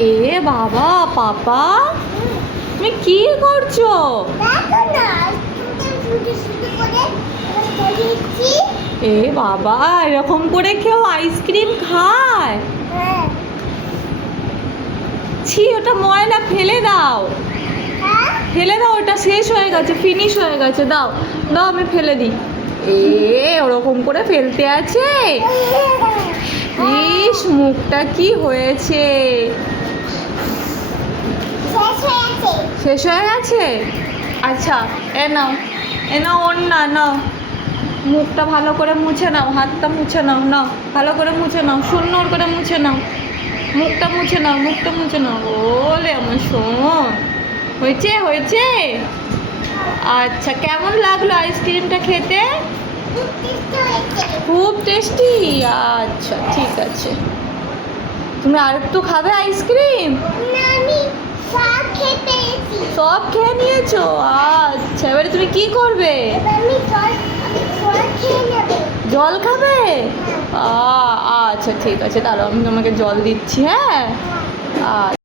এ বাবা, পাপা তুমি কি করছো? এ বাবা, এরকম করে কেউ আইসক্রিম খায়? ছি, ওটা ময়লা, ফেলে দাও। ফেলে দাও, ওটা শেষ হয়ে গেছে, ফিনিশ হয়ে গেছে। দাও দাও, আমি ফেলে দিই। ওরকম করে ফেলতে আছে? ইস, মুখটা কি হয়েছে? শেষ হয়ে গেছে? আচ্ছা, এ নাও, ওন্না নাও, মুখটা ভালো করে মুছে নাও, হাতটা মুছে নাও, নাও ভালো করে মুছে নাও, সুন্দর করে মুছে নাও, মুখটা মুছে নাও, মুখটা মুছে নাও। ওলে আমার শোন, হয়েছে হয়েছে। আচ্ছা, কেমন লাগলো আইসক্রিমটা খেতে? খুব টেস্টি। আচ্ছা, ঠিক আছে। তুমি আর একটু খাবে আইসক্রিম? সব খেয়ে নিয়েছো? আচ্ছা, এবারে তুমি কি করবে? জল খাবে? আচ্ছা, ঠিক আছে, দাঁড়াও, আমি তোমাকে জল দিচ্ছি। হ্যাঁ, আচ্ছা।